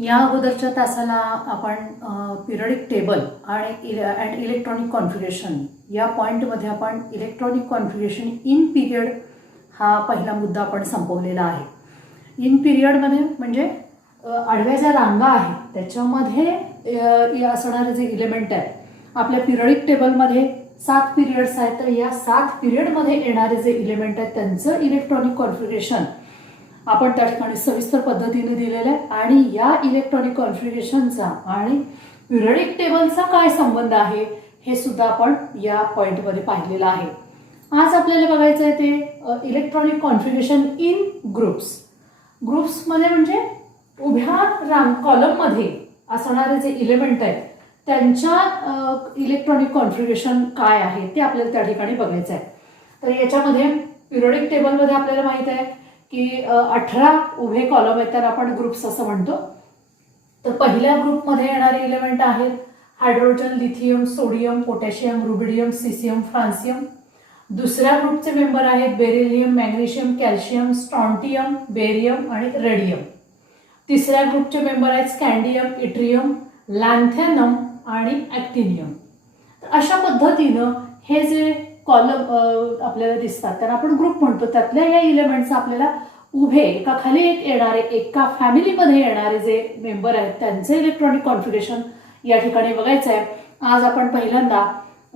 या अगोदरच्या तासाला आपण पिरियडिक टेबल आणि इलेक्ट्रॉनिक कॉन्फिगरेशन या पॉईंटमध्ये आपण इलेक्ट्रॉनिक कॉन्फिगरेशन इन पिरियड हा पहिला मुद्दा आपण संपवलेला आहे। इन पिरियडमध्ये म्हणजे आडव्या ज्या रांगा आहेत त्याच्यामध्ये असणारे जे इलेमेंट आहेत आपल्या पिरियडिक टेबलमध्ये 7 पिरियड्स आहेत, तर या 7 पिरियडमध्ये येणारे जे इलेमेंट आहेत त्यांचं इलेक्ट्रॉनिक कॉन्फिगरेशन आपण त्या ठिकाणी सविस्तर पद्धतीने दिलेलं आहे। आणि या इलेक्ट्रॉनिक कॉन्फिगरेशनचा आणि पिरियडिक टेबलचा काय संबंध आहे हे सुद्धा आपण या पॉइंटमध्ये पाहिलेलं आहे। आज आपल्याला बघायचं आहे ते इलेक्ट्रॉनिक कॉन्फिगरेशन इन ग्रुप्स। ग्रुप्समध्ये म्हणजे उभ्या कॉलममध्ये असणारे जे इलेमेंट आहेत त्यांच्या इलेक्ट्रॉनिक कॉन्फिगरेशन काय आहे ते आपल्याला त्या ठिकाणी बघायचं आहे। तर याच्यामध्ये पिरियडिक टेबलमध्ये आपल्याला माहित आहे की 18 उभे कॉलम आहेत, तर आपण ग्रुप्स असं म्हणतो। तर पहिल्या ग्रुपमध्ये येणारे इलेमेंट आहेत hydrogen, lithium, sodium, potassium, rubidium, caesium, francium. दुसऱ्या ग्रुपचे मेंबर आहेत beryllium, magnesium, calcium, strontium, barium आणि रेडियम। तिसऱ्या ग्रुपचे मेंबर आहेत स्कँडियम, इट्रियम, लॅन्थेनम आणि ॲक्टिनियम। तर अशा पद्धतीनं हे जे कॉलम आपल्याला दिसतात त्यांना आपण ग्रुप म्हणतो। त्यातल्या या इलेमेंट्स आपल्याला उभे एका खाली एक येणारे एका फॅमिलीमध्ये येणारे जे मेंबर आहेत त्यांचे इलेक्ट्रॉनिक कॉन्फिगरेशन या ठिकाणी बघायचं आहे। आज आपण पहिल्यांदा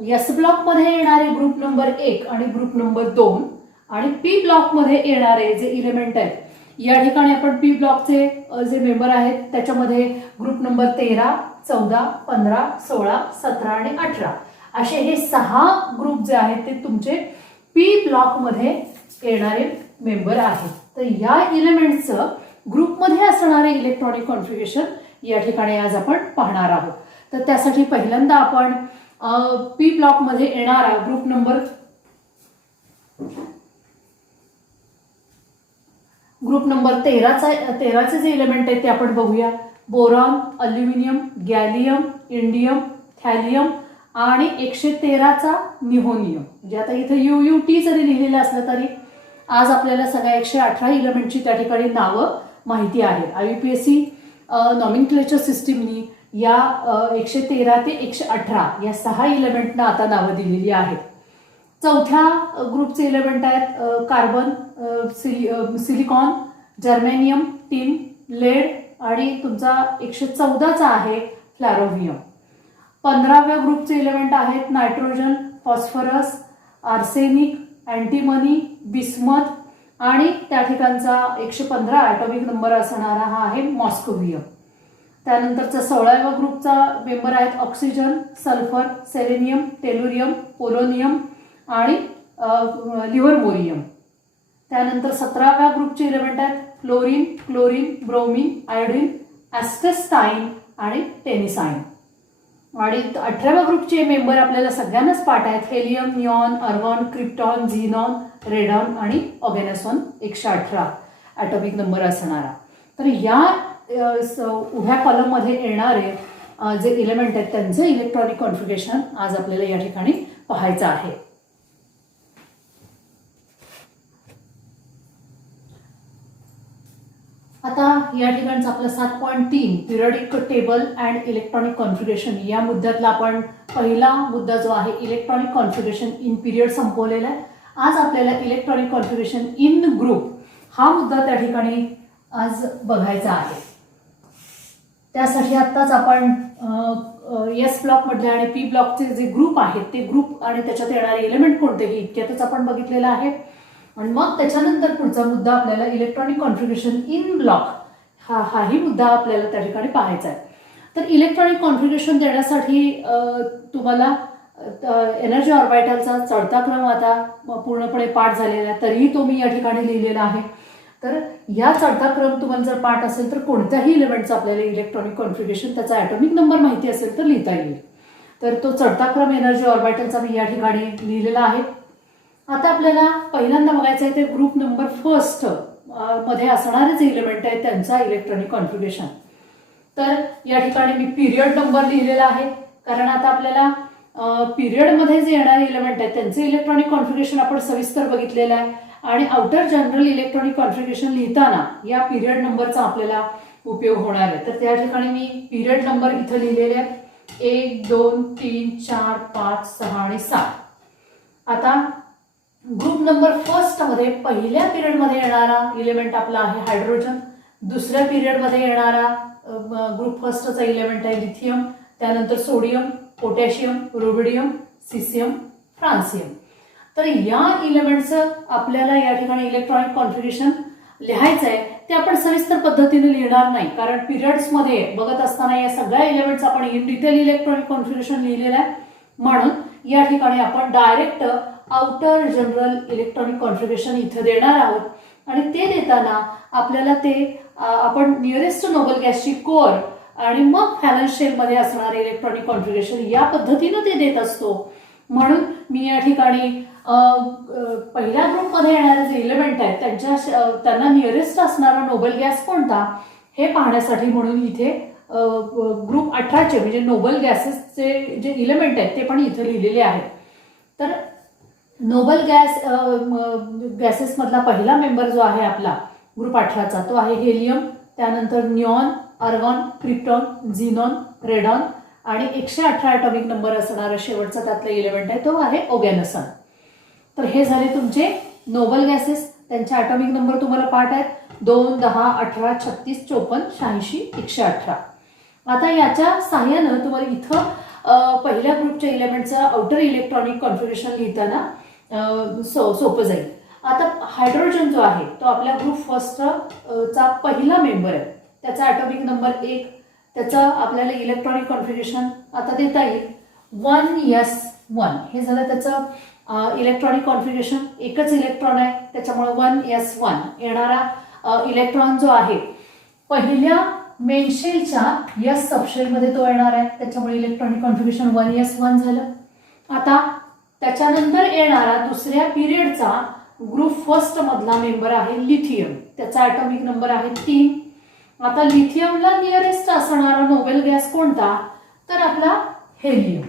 एस ब्लॉकमध्ये येणारे ग्रुप नंबर 1 आणि ग्रुप नंबर 2 आणि पी ब्लॉकमध्ये येणारे जे इलेमेंट आहेत या ठिकाणी आपण पी ब्लॉकचे जे मेंबर आहेत त्याच्यामध्ये ग्रुप नंबर 13, 14, 15, 16, 17 आणि 18 असे हे 6 ग्रुप जे आहेत ते तुमचे पी ब्लॉकमध्ये येणारे मेंबर आहेत। तर या इलेमेंट्सचं ग्रुपमध्ये असणारे इलेक्ट्रॉनिक कॉन्फिगरेशन या ठिकाणी आज आपण पाहणार आहोत। तर त्यासाठी पहिल्यांदा आपण पी ब्लॉकमध्ये येणारा ग्रुप नंबर 13चे जे इलेमेंट आहेत ते आपण बघूया। बोरॉन, अल्युमिनियम, गॅलियम, इंडियम, थॅलियम आणि 113चा निहोनियम। म्हणजे आता इथे UUT जरी लिहिलेलं असलं तरी आज आपल्याला सगळ्या 118 इलेमेंटची त्या ठिकाणी नावं माहिती आहेत। IUPAC नॉमेनक्लेचर सिस्टीमनी या 113 ते 118 या 6 इलेमेंटना आता नावं दिलेली आहेत। चौथ्या ग्रुपचे इलेमेंट आहेत carbon, silicon, germanium, tin, lead आणि तुमचा 114चा आहे फ्लॅरोव्हियम। 15व्या ग्रुपचे इलेमेंट आहेत nitrogen, phosphorus, arsenic, antimony, bismuth आणि त्या ठिकाणचा 115 ॲटॉमिक नंबर असणारा हा आहे मॉस्कोव्हियम। त्यानंतरचा 16व्या ग्रुपचा मेंबर आहेत oxygen, sulphur, selenium, tellurium, polonium आणि लिव्हरमोरियम। त्यानंतर 17व्या ग्रुपचे इलेमेंट आहेत फ्लोरीन, क्लोरीन, ब्रोमीन, आयोडीन, ॲस्टेस्टाईन आणि टेनिसाईन। आणि 18व्या ग्रुपचे मेंबर आपल्याला सगळ्यांनाच पाठ आहेत helium, neon, argon, krypton, xenon, radon आणि ऑर्गॅनॉन 118 ॲटॉमिक नंबर असणारा। तर या उभ्या कॉलममध्ये येणारे जे इलेमेंट आहेत त्यांचे इलेक्ट्रॉनिक कॉन्फिगरेशन आज आपल्याला या ठिकाणी पाहायचं आहे। आता या ठिकाणचं आपलं 7.3 periodic table and electronic configuration या मुद्द्यातला आपण पहिला मुद्दा जो आहे इलेक्ट्रॉनिक कॉन्फिगरेशन इन पिरियड संपवलेला आहे। आज आपल्याला इलेक्ट्रॉनिक कॉन्फिगरेशन इन ग्रुप हा मुद्दा त्या ठिकाणी आज बघायचा आहे। त्यासाठी आत्ताच आपण एस ब्लॉकमधले आणि पी ब्लॉकचे जे ग्रुप आहेत ते ग्रुप आणि त्याच्यात येणारे एलिमेंट कोणते हे इतक्यातच आपण बघितलेलं आहे। आणि मग त्याच्यानंतर पुढचा मुद्दा आपल्याला इलेक्ट्रॉनिक कॉन्फिगरेशन इन ब्लॉक हाही मुद्दा आपल्याला त्या ठिकाणी पाहायचा आहे। तर इलेक्ट्रॉनिक कॉन्फिगरेशन देण्यासाठी तुम्हाला एनर्जी ऑर्बिटलचा चढता क्रम आता पूर्णपणे पाठ झालेला आहे, तरीही तो मी या ठिकाणी लिहिलेला आहे। तर या चढता क्रम तुम्हाला जर पाठ असेल तर कोणत्याही इलेमेंटचं आपल्याला इलेक्ट्रॉनिक कॉन्फिगरेशन त्याचा ॲटॉमिक नंबर माहिती असेल तर लिहिता येईल। तर तो चढता क्रम एनर्जी ऑर्बिटलचा मी या ठिकाणी लिहिलेला आहे। आता आपल्याला पहिल्यांदा बघायचं आहे ते ग्रुप नंबर 1 मध्ये असणारे जे इलेमेंट आहेत त्यांचा इलेक्ट्रॉनिक कॉन्फिगरेशन। तर या ठिकाणी मी पिरियड नंबर लिहिलेला आहे कारण आता आपल्याला पिरियडमध्ये जे येणारे इलेमेंट आहेत त्यांचे इलेक्ट्रॉनिक कॉन्फिगरेशन आपण सविस्तर बघितलेलं आहे। आणि आउटर जनरल इलेक्ट्रॉनिक कॉन्फिगरेशन लिहिताना या पिरियड नंबरचा आपल्याला उपयोग होणार आहे. तर त्या ठिकाणी मी पिरियड नंबर इथं लिहिलेले आहेत 1 2 3 4 5 6 आणि 7. आता ग्रुप नंबर फर्स्ट मध्ये पहिल्या पिरियड मध्ये येणारा इलेमेंट आपला आहे हायड्रोजन. दुसऱ्या पिरियड मध्ये येणारा ग्रुप फर्स्टचा इलेमेंट आहे लिथियम. त्यानंतर सोडियम, पोटॅशियम, रुबिडियम, सिसियम, फ्रान्सियम. तर या इलेमेंटचं आपल्याला या ठिकाणी इलेक्ट्रॉनिक कॉन्फिगरेशन लिहायचं आहे. ते आपण सविस्तर पद्धतीने लिहिणार नाही, कारण पिरियड्समध्ये बघत असताना या सगळ्या इलेमेंट्स आपण इन डिटेल इलेक्ट्रॉनिक कॉन्फिगरेशन लिहिलेलं आहे. म्हणून या ठिकाणी आपण direct outer general electronic configuration इथे देणार आहोत. आणि ते देताना आपल्याला ते आपण नियरेस्ट नोबल गॅसची कोर आणि मग व्हॅलन्स शेलमध्ये असणारे इलेक्ट्रॉनिक कॉन्फिगरेशन या पद्धतीनं ते देत असतो. म्हणून मी या ठिकाणी पहिल्या ग्रुपमध्ये येणारे जे इलेमेंट आहेत त्यांना नियरेस्ट असणारा नोबल गॅस कोणता हे पाहण्यासाठी म्हणून इथे ग्रुप 18चे म्हणजे नोबल गॅसेसचे जे इलेमेंट आहेत ते पण इथे लिहिलेले आहेत. तर नोबल गॅसेस मधला पहिला मेंबर जो आहे आपला ग्रुप 18चा तो आहे हेलियम. त्यानंतर neon, argon, krypton, xenon, radon आणि 118 ॲटॉमिक नंबर असणारा शेवटचा त्यातला इलेमेंट आहे तो आहे ओगॅनसन. तर हे झाले तुमचे नोबल गॅसेस. त्यांचे ॲटॉमिक नंबर तुम्हाला पाठ आहेत 2, 10, 18, 36, 54, 86, 118. आता याच्या साहाय्यानं तुम्हाला इथं पहिल्या ग्रुपच्या इलेमेंटचं आउटर इलेक्ट्रॉनिक कॉन्फिगरेशन लिहिताना सोपं जाईल. आता हायड्रोजन जो आहे तो आपल्या ग्रुप फर्स्टचा पहिला मेंबर आहे. त्याचा ॲटॉमिक नंबर 1. त्याचं आपल्याला इलेक्ट्रॉनिक कॉन्फिगरेशन आता देता येईल 1s1. हे झालं त्याचं इलेक्ट्रॉनिक कॉन्फिगरेशन. एकच इलेक्ट्रॉन आहे त्याच्यामुळे 1s1 येणारा इलेक्ट्रॉन जो आहे पहिल्या मेनशेलच्या यस सबशेलमध्ये तो येणार आहे. त्याच्यामुळे इलेक्ट्रॉनिक कॉन्फिगरेशन 1s1 झालं. आता त्याच्यानंतर येणारा दुसऱ्या पिरियडचा ग्रुप फर्स्ट मधला मेंबर आहे लिथियम. त्याचा ॲटॉमिक नंबर आहे 3. आता लिथियमला नियरेस्ट असणारा नोबेल गॅस कोणता तर आपला हेलियम.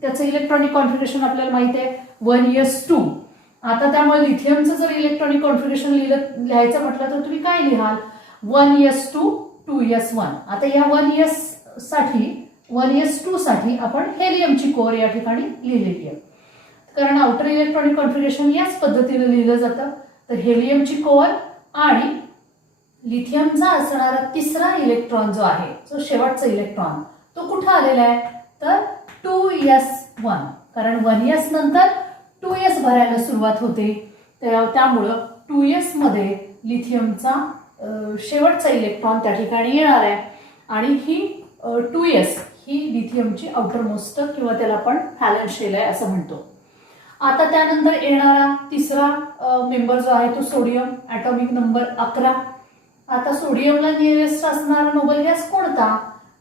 त्याचं इलेक्ट्रॉनिक कॉन्फिगरेशन आपल्याला माहिती आहे 1s2. आता त्यामुळे लिथियमचं जर इलेक्ट्रॉनिक कॉन्फिगरेशन लिहायचं म्हटलं तर तुम्ही काय लिहाल 1s2 2s1. आता या 1s2 साठी आपण हेलियमची कोर या ठिकाणी लिहिलेली आहे, कारण आउटर इलेक्ट्रॉनिक कॉन्फिगरेशन याच पद्धतीने लिहिलं जातं. तर हेलियमची कोर आणि लिथियमचा असणारा तिसरा इलेक्ट्रॉन जो आहे जो शेवटचा इलेक्ट्रॉन तो कुठं आलेला आहे तर 2s1. कारण 1s नंतर 2s भरायला सुरुवात होते. त्यामुळं 2s मध्ये लिथियमचा शेवटचा इलेक्ट्रॉन त्या ठिकाणी येणार आहे. आणि ही 2s ही लिथियमची आउटरमोस्ट किंवा त्याला आपण व्हॅलन्स शेल आहे असं म्हणतो. आता त्यानंतर येणारा तिसरा मेंबर जो आहे तो सोडियम. Atomic number 11. आता सोडियमला नियरेस्ट असणारा नोबल गॅस कोणता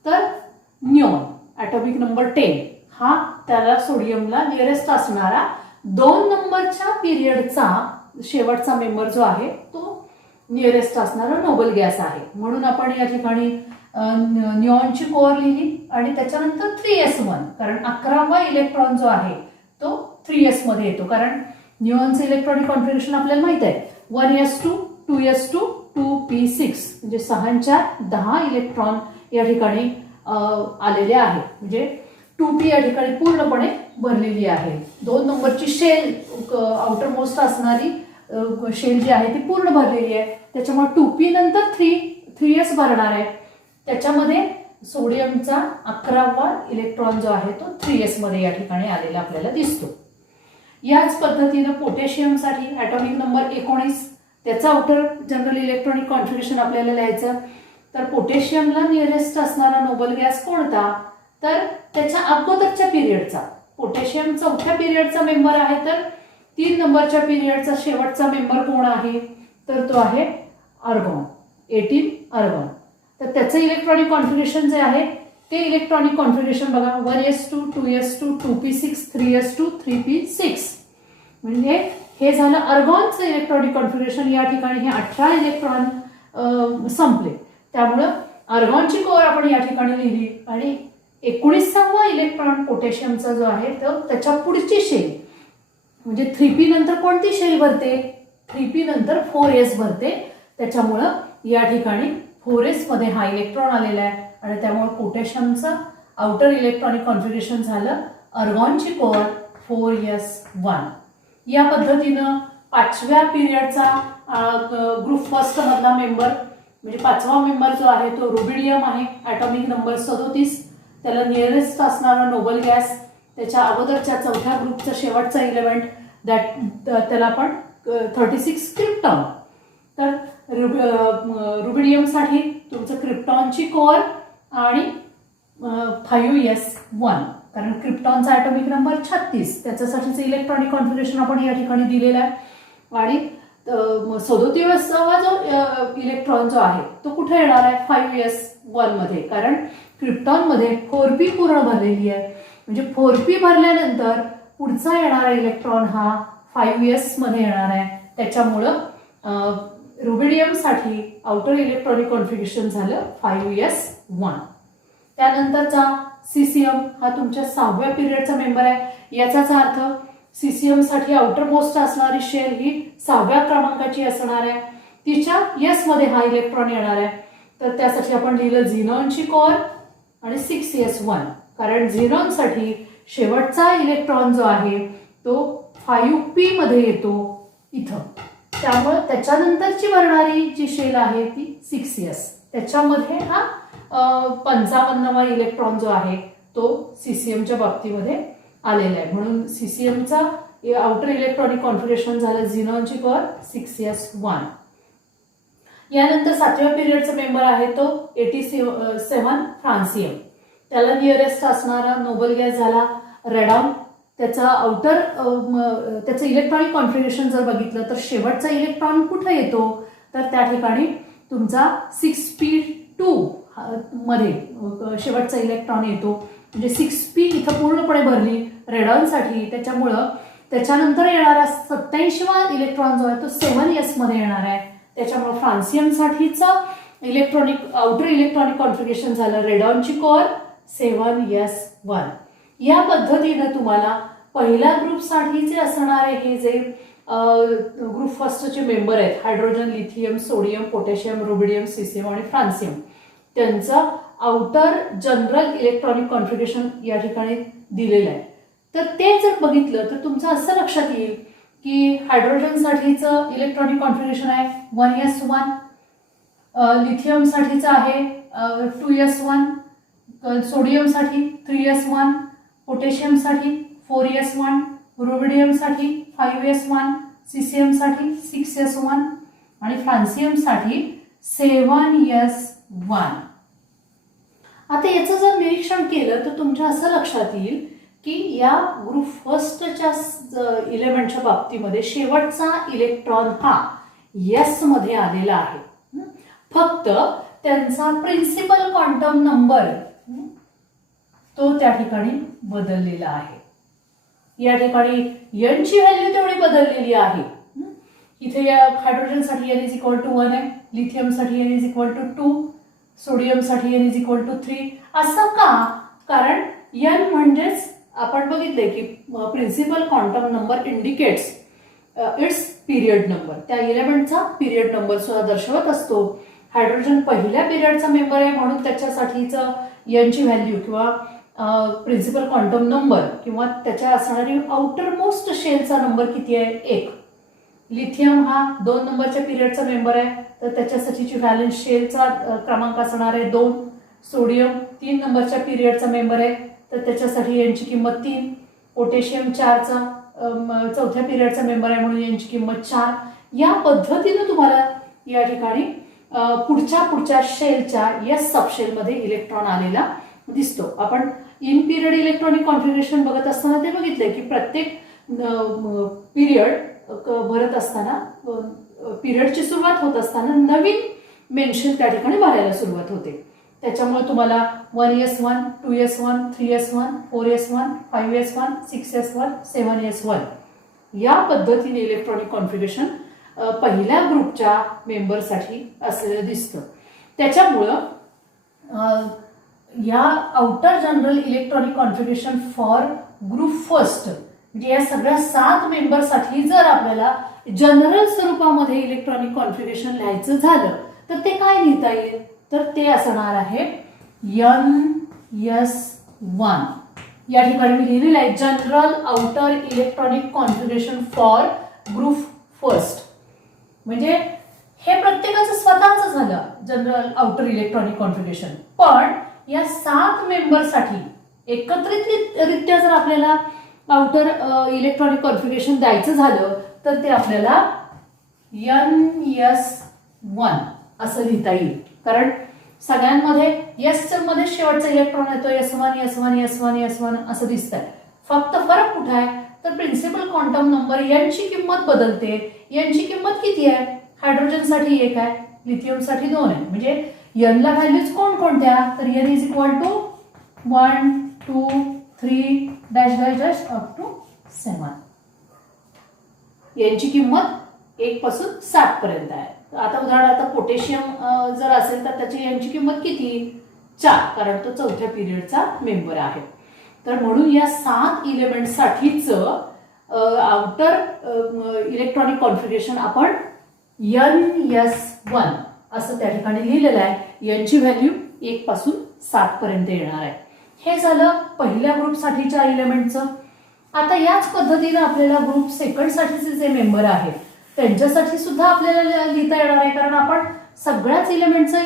तर निऑन. ॲटॉमिक नंबर 10 हा त्याला सोडियमला नियरेस्ट असणारा 2 नंबरच्या पिरियडचा शेवटचा मेंबर जो आहे तो नियरेस्ट असणारा नोबल गॅस आहे. म्हणून आपण या ठिकाणी निऑनची कोर लिहिली आणि त्याच्यानंतर 3s1. कारण 11वा इलेक्ट्रॉन जो आहे तो 3s मध्ये येतो, कारण निऑनचं इलेक्ट्रॉनिक कॉन्फिगरेशन आपल्याला माहित आहे 1s2 2s2 2p6 म्हणजे 6×10 इलेक्ट्रॉन या ठिकाणी आलेले आहे. म्हणजे 2p या ठिकाणी पूर्णपणे भरलेली आहे. 2 नंबरची शेल आउटरमोस्ट असणारी शेल जी आहे ती पूर्ण भरलेली आहे. त्याच्यामुळे 2p नंतर 3s भरणार आहे. त्याच्यामध्ये सोडियमचा 11वा इलेक्ट्रॉन जो आहे तो 3s मध्ये या ठिकाणी आलेला आपल्याला दिसतो. याच पद्धतीनं पोटॅशियमसाठी ॲटॉमिक नंबर 19. त्याचा आउटर जनरल इलेक्ट्रॉनिक कॉन्फिगरेशन आपल्याला लिहायचं. तर पोटॅशियमला नियरेस्ट असणारा नोबल गॅस कोणता तर त्याच्या अगोदरच्या पिरियडचा. पोटॅशियम 4थ्या पिरियडचा मेंबर आहे, तर 3 नंबरच्या पिरियडचा शेवटचा मेंबर कोण आहे तर तो आहे आर्गॉन. 18 आर्गॉन. तर त्याचं इलेक्ट्रॉनिक कॉन्फिगरेशन जे आहे ते इलेक्ट्रॉनिक कॉन्फिगरेशन बघा 1s2 2s2 2p6 3s2 3p6. म्हणजे हे झालं आर्गॉनचं इलेक्ट्रॉनिक कॉन्फिगरेशन. या ठिकाणी हे 18 इलेक्ट्रॉन संपले. त्यामुळं आर्गॉनची कोर आपण या ठिकाणी लिहिली आणि 19वा इलेक्ट्रॉन पोटॅशियमचा जो आहे तो त्याच्या पुढची शेल म्हणजे 3p नंतर कोणती शेल भरते 3p नंतर 4s भरते. त्याच्यामुळं या ठिकाणी 4s मध्ये हा इलेक्ट्रॉन आलेला आहे आणि त्यामुळे पोटॅशियमचं आउटर इलेक्ट्रॉनिक कॉन्फिगरेशन झालं अर्गॉनची कोअर 4s1. या पद्धतीनं 5व्या पिरियडचा ग्रुप फर्स्ट मधला मेंबर म्हणजे 5वा मेंबर जो आहे तो रुबिडियम आहे. Atomic number 37. त्याला नियरेस्ट असणारा नोबल गॅस. त्याच्या अगोदरच्या 4थ्या ग्रुपचा शेवटचा इलेमेंट त्याला आपण 36 क्रिप्टॉन. तर रुबिडियमसाठी तुमचं क्रिप्टॉनची कोअर आणि 5s1 कारण क्रिप्टॉनचा ॲटॉमिक नंबर 36. त्याच्यासाठीचं इलेक्ट्रॉनिक कॉन्फिगरेशन आपण या ठिकाणी दिलेलं आहे आणि 37वा जो इलेक्ट्रॉन जो आहे तो कुठे येणार आहे 5s1 मध्ये कारण क्रिप्टॉनमध्ये 4p पूर्ण भरलेली आहे. म्हणजे 4p भरल्यानंतर पुढचा येणारा इलेक्ट्रॉन हा 5s मध्ये येणार आहे. त्याच्यामुळं रुबिडियमसाठी आउटर इलेक्ट्रॉनिक कॉन्फिगरेशन झालं 5s1. त्यानंतरचा सीसीएम हा तुमच्या 6व्या पिरियडचा मेंबर आहे. याचाच अर्थ सीसीएम साठी आउटर मोस्ट असणारी शेल ही 6व्या क्रमांकाची असणार आहे. तिच्या एस मध्ये हा इलेक्ट्रॉन येणार आहे. तर त्यासाठी आपण लिहिलं झिनॉनची कोअर आणि 6s1 कारण झिनॉनसाठी शेवटचा इलेक्ट्रॉन जो आहे तो 5p मध्ये येतो इथं. त्यामुळे त्याच्यानंतरची भरणारी जी शेल आहे ती 6s. त्याच्यामध्ये हा 55वा इलेक्ट्रॉन जो आहे तो सीसीएमच्या बाबतीमध्ये आलेला आहे. म्हणून सीसीएमचा आउटर इलेक्ट्रॉनिक कॉन्फिगरेशन झालं झिनॉनची कोअर 6s1. यानंतर 7व्या पिरियडचा मेंबर आहे तो 87 फ्रान्सियम. त्याला नियरेस्ट असणारा नोबल गॅस झाला रेडॉन. त्याचा आउटर त्याचं इलेक्ट्रॉनिक कॉन्फिगरेशन जर बघितलं तर शेवटचा इलेक्ट्रॉन कुठे येतो तर त्या ठिकाणी तुमचा 6p2 मध्ये शेवटचा इलेक्ट्रॉन येतो. म्हणजे 6p इथं पूर्णपणे भरली रेडॉनसाठी. त्याच्यामुळं त्याच्यानंतर येणारा 87वा इलेक्ट्रॉन जो आहे तो 7s मध्ये येणार आहे. त्याच्यामुळे फ्रान्सियमसाठीचं इलेक्ट्रॉनिक आउटर इलेक्ट्रॉनिक कॉन्फिगरेशन झालं रेडॉनची कोअर 7s1. या पद्धतीनं तुम्हाला पहिल्या ग्रुपसाठीचे असणारे हे जे ग्रुप फर्स्टचे मेंबर आहेत hydrogen, lithium, sodium, potassium, rubidium, caesium आणि फ्रान्सियम त्यांचं आउटर जनरल इलेक्ट्रॉनिक कॉन्फिगरेशन या ठिकाणी दिलेलं आहे. तर ते जर बघितलं तर तुमचं असं लक्षात येईल की हायड्रोजनसाठीचं इलेक्ट्रॉनिक कॉन्फिगरेशन आहे 1s1, लिथियमसाठीचं आहे 2s1, सोडियमसाठी 3s1, पोटॅशियमसाठी 4s1, रुबिडियमसाठी 5s1, सीसीएमसाठी 6s1 आणि फ्रान्सियमसाठी 7s1. आता याचं जर निरीक्षण केलं तर तुमच्या असं लक्षात येईल की या ग्रुप फर्स्टच्या इलेमेंटच्या बाबतीमध्ये शेवटचा इलेक्ट्रॉन हा एस मध्ये आलेला आहे. फक्त त्यांचा प्रिन्सिपल क्वांटम नंबर तो त्या ठिकाणी बदललेला आहे. या ठिकाणी n ची व्हॅल्यू तेवढी बदललेली आहे. इथे या हायड्रोजनसाठी n = 1 आहे, लिथियमसाठी n = 2, सोडियमसाठी n = 3. असं का? कारण n म्हणजेच आपण बघितले की principal quantum number indicates its period number. त्या इलेमेंटचा पिरियड नंबर सुद्धा दर्शवत असतो. हायड्रोजन पहिल्या पिरियडचा मेंबर आहे म्हणून त्याच्यासाठीचं n ची व्हॅल्यू किंवा प्रिन्सिपल क्वांटम नंबर किंवा त्याच्या असणारी आउटर मोस्ट शेलचा नंबर किती आहे 1. लिथियम हा 2 नंबरच्या पिरियडचा मेंबर आहे तर त्याच्यासाठीची व्हॅलेन्स शेलचा क्रमांक असणार आहे 2. सोडियम 3 नंबरच्या पिरियडचा मेंबर आहे तर त्याच्यासाठी n ची किंमत 3. पोटॅशियम 4चा 4थ्या पिरियडचा मेंबर आहे म्हणून n ची किंमत 4. या पद्धतीने तुम्हाला या ठिकाणी पुढच्या शेलच्या एस सबशेलमध्ये इलेक्ट्रॉन आलेला दिसतो. आपण इन पिरियड इलेक्ट्रॉनिक कॉन्फिगरेशन बघत असताना ते बघितले की प्रत्येक पिरियड भरत असताना पिरियडची सुरुवात होत असताना नवीन मेन्शन त्या ठिकाणी भरायला सुरुवात होते. त्याच्यामुळे तुम्हाला 1s1, 2s1, 3s1, 4s1, 5s1, 6s1, 7s1 या पद्धतीने इलेक्ट्रॉनिक कॉन्फिगरेशन पहिल्या ग्रुपच्या मेंबरसाठी असलेलं दिसतं. त्याच्यामुळं या outer general electronic configuration for group first म्हणजे या सगळ्या 7 मेंबरसाठी जर आपल्याला जनरल स्वरूपामध्ये इलेक्ट्रॉनिक कॉन्फिगरेशन लिहायचं झालं तर ते काय लिहिता येईल, तर ते असणार आहे NS1. या ठिकाणी मी लिहिलेलं आहे general outer electronic configuration for group first. म्हणजे हे प्रत्येकाचं स्वतःचं झालं जनरल आउटर इलेक्ट्रॉनिक कॉन्फिगरेशन. पण या 7 मेंबरसाठी एकत्रितरित्या जर आपल्याला आउटर इलेक्ट्रॉनिक कॉन्फिगरेशन द्यायचं झालं तर ते आपल्याला NS1 असं लिहिता येईल. कारण सगळ्यांमध्ये एस मध्ये शेवटचा इलेक्ट्रॉन येतो, S1 S1 S1 S1 असं दिसतंय. फक्त फरक कुठे आहे, तर प्रिन्सिपल क्वांटम नंबर यांची किंमत बदलते. यांची किंमत किती आहे, हायड्रोजनसाठी 1 आहे, लिथियमसाठी 2 आहे. म्हणजे n ला व्हॅल्यूज कोणकोणत्या, तर n is equal to 1 2 3 dash dash dash up to 7. यांची किंमत 1 पासून 7 पर्यंत आहे. आता उदाहरणार्थ पोटॅशियम जर असेल तर त्याची यांची किंमत किती, 4, कारण तो 4थ्या पिरियडचा मेंबर आहे. तर म्हणून या 7 इलेमेंटसाठीचं आउटर इलेक्ट्रॉनिक कॉन्फिगरेशन आपण NS1 असं त्या ठिकाणी लिहिलेलं आहे. यांची व्हॅल्यू 1 पासून 7 पर्यंत येणार आहे. हे झालं पहिल्या ग्रुपसाठीच्या इलेमेंटचं. आता याच पद्धतीने आपल्याला ग्रुप सेकंडसाठीचे जे मेंबर आहेत त्यांच्यासाठी सुद्धा आपल्याला लिहिता येणार आहे. कारण आपण सगळ्याच इलेमेंटचं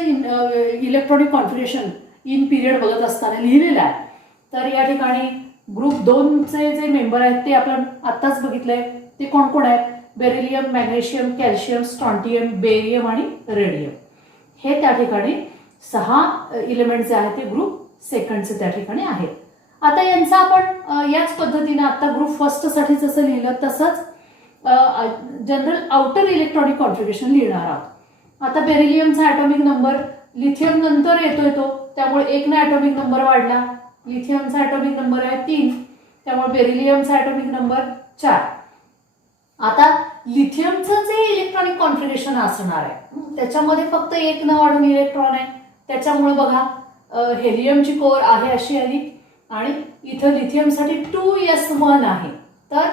इलेक्ट्रॉनिक कॉन्फिगरेशन इन पिरियड बघत असताना लिहिलेलं आहे. तर या ठिकाणी ग्रुप 2चे जे मेंबर आहेत ते आपण आत्ताच बघितलंय. ते कोण कोण आहेत, beryllium, magnesium, calcium, strontium, barium आणि रेडियम. हे त्या ठिकाणी 6 इलेमेंट जे आहेत ते ग्रुप सेकंडचे त्या ठिकाणी आहेत. आता यांचा आपण याच पद्धतीने आता ग्रुप फर्स्टसाठी जसं लिहिलं तसंच जनरल आउटर इलेक्ट्रॉनिक कॉन्फिगरेशन लिहिणार आहोत. आता बेरिलियमचा ॲटॉमिक नंबर लिथियम नंतर येतोय तो, त्यामुळे 1 ने ॲटॉमिक नंबर वाढला. लिथियमचा ॲटॉमिक नंबर आहे 3, त्यामुळे बेरिलियमचा ॲटॉमिक नंबर 4. आता लिथियमचं जे इलेक्ट्रॉनिक कॉन्फिगरेशन असणार आहे त्याच्यामध्ये फक्त 1 न वाढून इलेक्ट्रॉन आहे. त्याच्यामुळे बघा हेलियमची कोर आहे अशी आली आणि इथं लिथियमसाठी 2s1 आहे. तर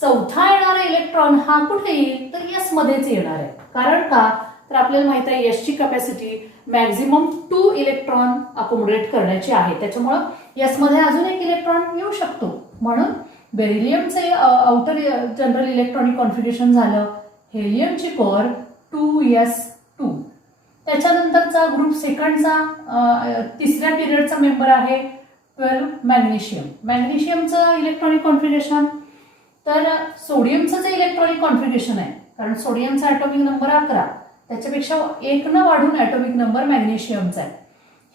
चौथा येणारा इलेक्ट्रॉन हा कुठे येईल, तर एस मध्येच येणार आहे. कारण का, तर आपल्याला माहित आहे एसची कॅपॅसिटी मॅक्झिमम 2 इलेक्ट्रॉन अकोमोडेट करण्याची आहे. त्याच्यामुळं एस मध्ये अजून 1 इलेक्ट्रॉन येऊ शकतो. म्हणून बेरिलियमचे आउटर जनरल इलेक्ट्रॉनिक कॉन्फिगरेशन झालं हेलियमची कोर 2s2. त्याच्यानंतरचा ग्रुप सेकंडचा 3ऱ्या पिरियडचा मेंबर आहे 12 मॅग्नेशियम. मॅग्नेशियमचं इलेक्ट्रॉनिक कॉन्फिगरेशन, तर सोडियमचं जे इलेक्ट्रॉनिक कॉन्फिगरेशन आहे, कारण सोडियमचा ॲटॉमिक नंबर 11, त्याच्यापेक्षा 1 न वाढून ॲटॉमिक नंबर मॅग्नेशियमचा आहे.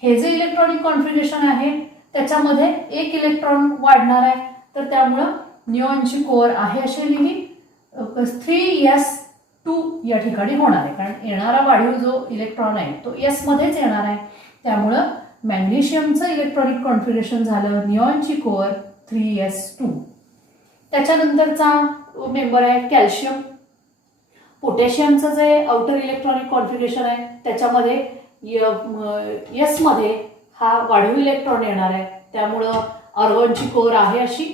हे जे इलेक्ट्रॉनिक कॉन्फिगरेशन आहे त्याच्यामध्ये 1 इलेक्ट्रॉन वाढणार आहे. तर त्यामुळं निऑनची कोर आहे अशी लिहिली 3s2 या ठिकाणी होणार आहे. कारण येणारा वाढीव जो इलेक्ट्रॉन आहे तो एस मध्येच येणार आहे. त्यामुळं मॅग्नेशियमचं इलेक्ट्रॉनिक कॉन्फिगरेशन झालं निऑनची कोर 3s2. त्याच्यानंतरचा मेंबर आहे कॅल्शियम. पोटॅशियमचं जे आउटर इलेक्ट्रॉनिक कॉन्फिगरेशन आहे त्याच्यामध्ये एस मध्ये हा वाढीव इलेक्ट्रॉन येणार आहे. त्यामुळं आर्गॉनची कोर आहे अशी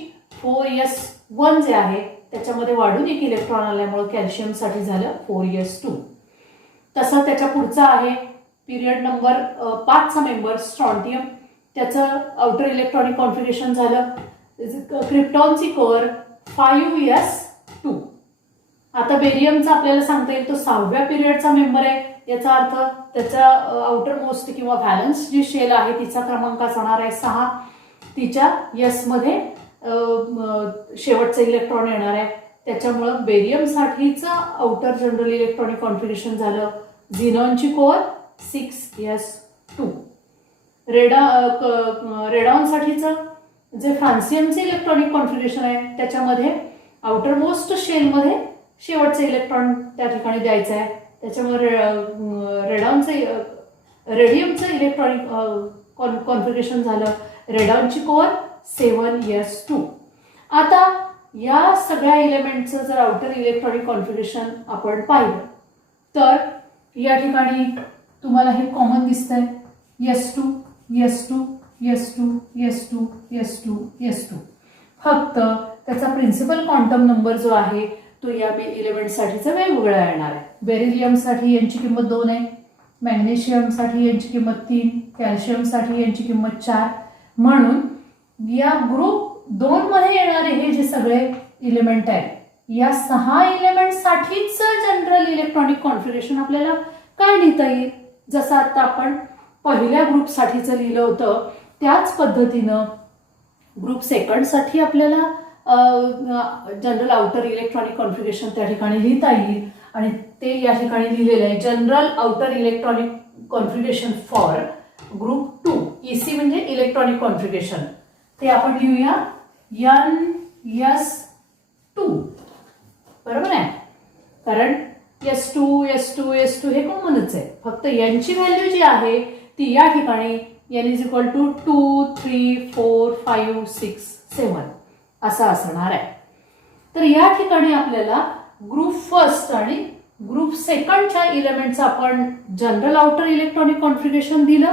4s1 जे आहे त्याच्यामध्ये वाढून 1 इलेक्ट्रॉन आल्यामुळे कॅल्शियमसाठी झालं 4s2. तसं त्याच्या पुढचा आहे पिरियड नंबर 5चा मेंबर स्ट्रॉन्टियम. त्याचं आउटर इलेक्ट्रॉनिक कॉन्फिगरेशन झालं क्रिप्टॉनची कोर 5s2. आता बेरियमचा आपल्याला सांगता येईल तो 6व्या पिरियडचा मेंबर आहे. याचा अर्थ त्याचा आउटर मोस्ट किंवा व्हॅलन्स जी शेल आहे तिचा क्रमांक असणार आहे 6. तिच्या एस मध्ये शेवटचं इलेक्ट्रॉन येणार आहे. त्याच्यामुळं बेरियमसाठीचं आउटर जनरल इलेक्ट्रॉनिक कॉन्फिगरेशन झालं झिनॉनची कोर 6s2. रेडॉनसाठीचं जे फ्रान्सियमचे इलेक्ट्रॉनिक कॉन्फिगरेशन आहे त्याच्यामध्ये आउटर मोस्ट शेलमध्ये शेवटचं इलेक्ट्रॉन त्या ठिकाणी द्यायचं आहे. त्याच्यामुळे रेडियमचं इलेक्ट्रॉनिक कॉन्फिगरेशन झालं रेडॉनची कोर 7s2. आता या सगळ्या इलेमेंटचं जर आउटर इलेक्ट्रॉनिक कॉन्फिगरेशन आपण पाहिलं तर या ठिकाणी तुम्हाला हे कॉमन दिसतंय s2 s2 s2 s2 s2 s2. फक्त त्याचा प्रिन्सिपल क्वांटम नंबर जो आहे तो या इलेमेंटसाठीचा वेगवेगळा येणार आहे. बेरिलियमसाठी यांची किंमत 2 आहे, मॅग्नेशियमसाठी यांची किंमत 3, कॅल्शियमसाठी यांची किंमत 4. म्हणून या ग्रुप 2 मध्ये येणारे हे जे सगळे इलेमेंट आहेत, या 6 इलेमेंटसाठीच जनरल इलेक्ट्रॉनिक कॉन्फिगरेशन आपल्याला काय लिहिता येईल? जसं आता आपण पहिल्या ग्रुपसाठीचं लिहिलं होतं त्याच पद्धतीनं ग्रुप सेकंडसाठी आपल्याला जनरल आउटर इलेक्ट्रॉनिक कॉन्फिगरेशन त्या ठिकाणी लिहिता येईल. आणि ते या ठिकाणी लिहिलेलं आहे, general outer electronic configuration for group 2. EC म्हणजे इलेक्ट्रॉनिक कॉन्फिगरेशन. ते आपण लिहूया NS2. बरोबर आहे, कारण S2 हे कॉमनच आहे. फक्त यांची व्हॅल्यू जी आहे ती या ठिकाणी N = 2, 3, 4, 5, 6, 7 असं असणार आहे. तर या ठिकाणी आपल्याला ग्रुप फर्स्ट आणि ग्रुप सेकंडच्या इलेमेंटचं आपण जनरल आउटर इलेक्ट्रॉनिक कॉन्फिगरेशन दिलं,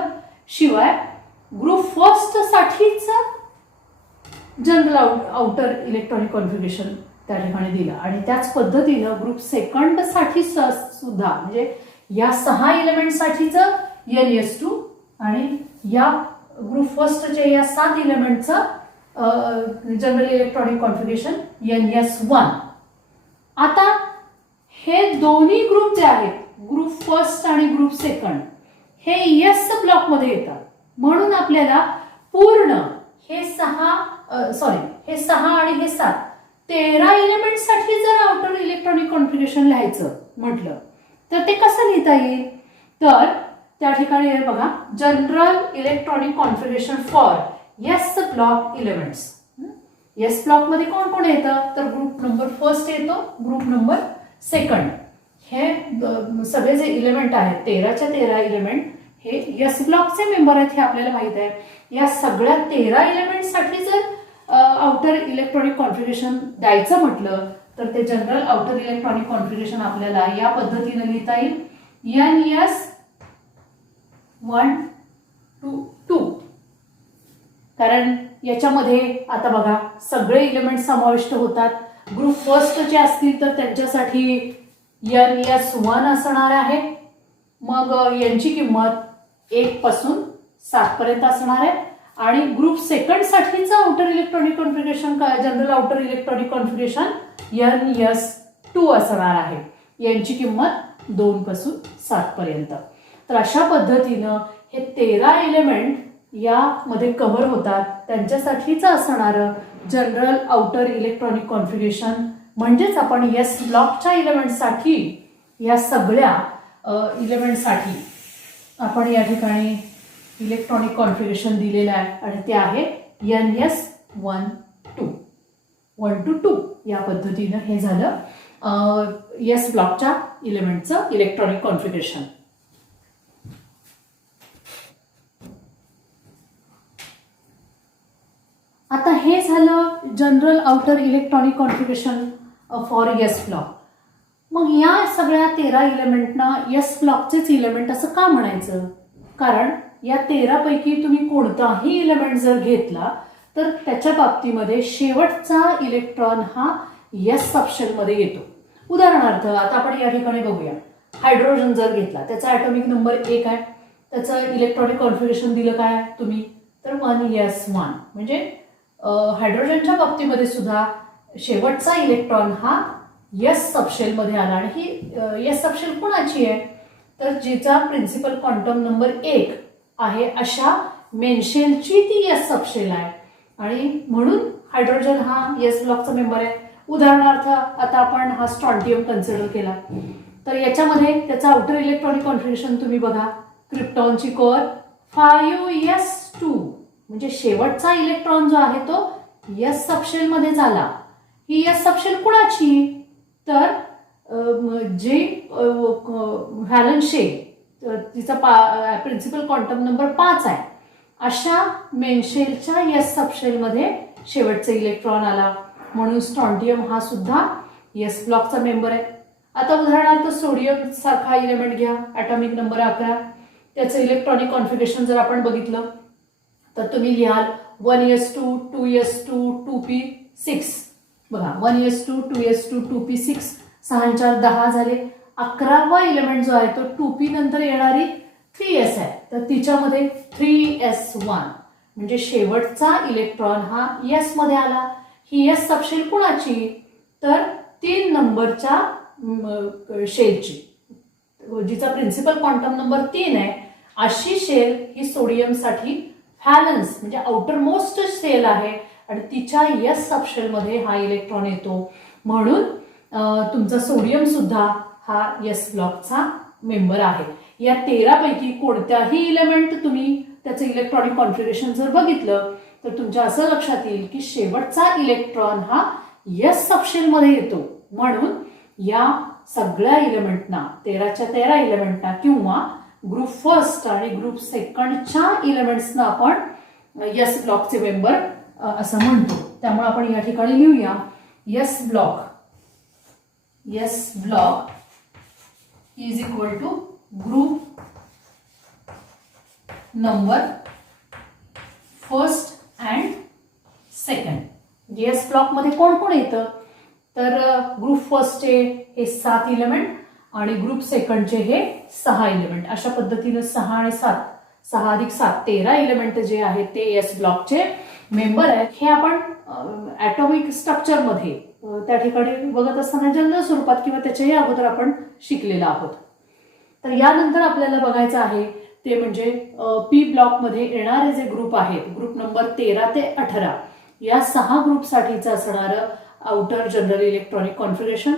शिवाय ग्रुप फर्स्ट साठीच जनरल आउटर इलेक्ट्रॉनिक कॉन्फिगरेशन त्या ठिकाणी दिलं. आणि त्याच पद्धतीनं ग्रुप सेकंड साठी सुद्धा म्हणजे या 6 इलेमेंटसाठीच NS2 आणि या ग्रुप फर्स्टच्या या 7 इलेमेंटचं जनरल इलेक्ट्रॉनिक कॉन्फिगरेशन NS1. आता हे दोन्ही ग्रुप जे आहेत, ग्रुप फर्स्ट आणि ग्रुप सेकंड, हे S ब्लॉकमध्ये येतात. म्हणून आपल्याला पूर्ण हे 6 आणि हे 7, 13 इलेमेंटसाठी जर आउटर इलेक्ट्रॉनिक कॉन्फिगरेशन लिहायचं म्हटलं तर ते कसं लिहिता येईल? तर त्या ठिकाणी आहे बघा, general electronic configuration for S block elements. S block मध्ये कोण कोण येतं? तर ग्रुप नंबर फर्स्ट येतो, ग्रुप नंबर सेकंड. हे सगळे जे इलेमेंट आहेत 13च्या 13 इलेमेंट हे S ब्लॉकचे मेंबर आहेत हे आपल्याला माहित आहे. या सगळ्या 13 इलेमेंटसाठी जर आउटर इलेक्ट्रॉनिक कॉन्फिगरेशन द्यायचं म्हटलं तर ते जनरल आउटर इलेक्ट्रॉनिक कॉन्फिगरेशन आपल्याला या पद्धतीने लिहिता येईल, NS1, 2. कारण याच्यामध्ये आता बघा सगळे इलेमेंट समाविष्ट होतात. ग्रुप फर्स्ट जे असतील तर त्यांच्यासाठी NS1 असणार आहे. मग यांची किंमत 1 पासून 7 पर्यंत असणार आहे. आणि ग्रुप सेकंड साठीचं outer electronic configuration general outer electronic configuration NS2 असणार आहे. यांची किंमत 2 पासून 7 पर्यंत. तर अशा पद्धतीनं हे 13 इलेमेंट यामध्ये कव्हर होतात. त्यांच्यासाठीच असणारं जनरल आउटर इलेक्ट्रॉनिक कॉन्फिगरेशन म्हणजेच आपण S ब्लॉकच्या इलेमेंटसाठी या सगळ्या इलेमेंटसाठी आपण या ठिकाणी इलेक्ट्रॉनिक कॉन्फिगरेशन दिलेलं आहे आणि ते आहे NS1, 2 या पद्धतीनं हे झालं S ब्लॉकच्या इलेमेंटचं इलेक्ट्रॉनिक कॉन्फिगरेशन. आता हे झालं general outer electronic configuration for S block. मग या सगळ्या 13 इलेमेंटना S ब्लॉकचेच इलेमेंट असं का म्हणायचं? कारण या 13 पैकी तुम्ही कोणताही इलेमेंट जर घेतला तर त्याच्या बाबतीमध्ये शेवटचा इलेक्ट्रॉन हा S सबशेलमध्ये येतो. उदाहरणार्थ आता आपण या ठिकाणी बघूया, हायड्रोजन जर घेतला त्याचा ॲटॉमिक नंबर 1 आहे, त्याचं इलेक्ट्रॉनिक कॉन्फिगरेशन दिलं काय तुम्ही तर 1s1. म्हणजे हायड्रोजनच्या बाबतीमध्ये सुद्धा शेवटचा इलेक्ट्रॉन हा S सबशेलमध्ये आला. आणि ही S सबशेल कोणाची आहे तर जिचा प्रिन्सिपल क्वांटम नंबर 1 आहे अशा मेनशेलची ती S सबशेल आहे. आणि म्हणून हायड्रोजन हा S ब्लॉकचा मेंबर आहे. उदाहरणार्थ आता आपण हा स्ट्रॉन्टियम कन्सिडर केला तर याच्यामध्ये त्याचं आउटर इलेक्ट्रॉनिक कॉन्फिगरेशन तुम्ही बघा, क्रिप्टॉनची कोर 5s2 म्हणजे शेवटचा इलेक्ट्रॉन जो आहे तो S सबशेलमध्ये झाला. ही S सबशेल कुणाची तर जी व्हॅलन्स तिचा प्रिन्सिपल क्वांटम नंबर 5 आहे अशा मेनशेलच्या S सबशेलमध्ये शेवटचा इलेक्ट्रॉन आला. म्हणून स्ट्रॉन्टियम हा सुद्धा S ब्लॉकचा मेंबर आहे. आता उदाहरणार्थ सोडियम सारखा इलेमेंट घ्या, ॲटॉमिक नंबर 11, त्याचं इलेक्ट्रॉनिक कॉन्फिगरेशन जर आपण बघितलं तर तुम्ही लिहाल 1s2, 2s2, 2p6. बघा 1s2, 2s2, 2p6, 6 4 10 झाले. 11वा इलेमेंट जो आहे तो 2p नंतर येणारी 3s आहे, तर तिच्यामध्ये 3s1 म्हणजे शेवटचा इलेक्ट्रॉन हा s मध्ये आला. ही s सबशेल कुणाची, तर 3 नंबरच्या शेलची, जिचा प्रिन्सिपल क्वांटम नंबर 3 आहे अशी शेल ही सोडियमसाठी व्हॅलन्स म्हणजे आउटर मोस्ट शेल आहे आणि तिच्या s सबशेलमध्ये हा इलेक्ट्रॉन येतो. म्हणून तुमचा सोडियम सुद्धा हा s ब्लॉकचा मेंबर आहे. या 13 पैकी कोणत्याही इलेमेंट तुम्ही त्याचं इलेक्ट्रॉनिक कॉन्फिगरेशन जर बघितलं तर तुमच्या असं लक्षात येईल की शेवटचा इलेक्ट्रॉन हा s सबशेलमध्ये येतो. म्हणून या सगळ्या इलेमेंटना 13च्या 13 इलेमेंटना किंवा ग्रुप फर्स्ट आणि ग्रुप सेकंडच्या इलेमेंट्सना आपण s ब्लॉकचे मेंबर असं म्हणतो. त्यामुळे आपण या ठिकाणी लिहूया s block is equal to group number first and second. s block मध्ये कोण कोण येतं, तर ग्रुप फर्स्टचे हे 7 इलेमेंट आणि ग्रुप सेकंडचे हे 6 इलेमेंट. अशा पद्धतीने 6 आणि 7 6 अधिक 7 13 इलेमेंट जे आहेत ते s ब्लॉकचे मेंबर आहेत. हे आपण ॲटॉमिक स्ट्रक्चरमध्ये त्या ठिकाणी बघत असताना जनरल स्वरूपात किंवा त्याच्याही अगोदर आपण शिकलेलो आहोत. तर यानंतर आपल्याला बघायचं आहे ते म्हणजे पी ब्लॉकमध्ये येणारे जे ग्रुप आहेत, ग्रुप नंबर 13 ते 18 या 6 ग्रुपसाठीचं असणारं आउटर जनरल इलेक्ट्रॉनिक कॉन्फिगरेशन.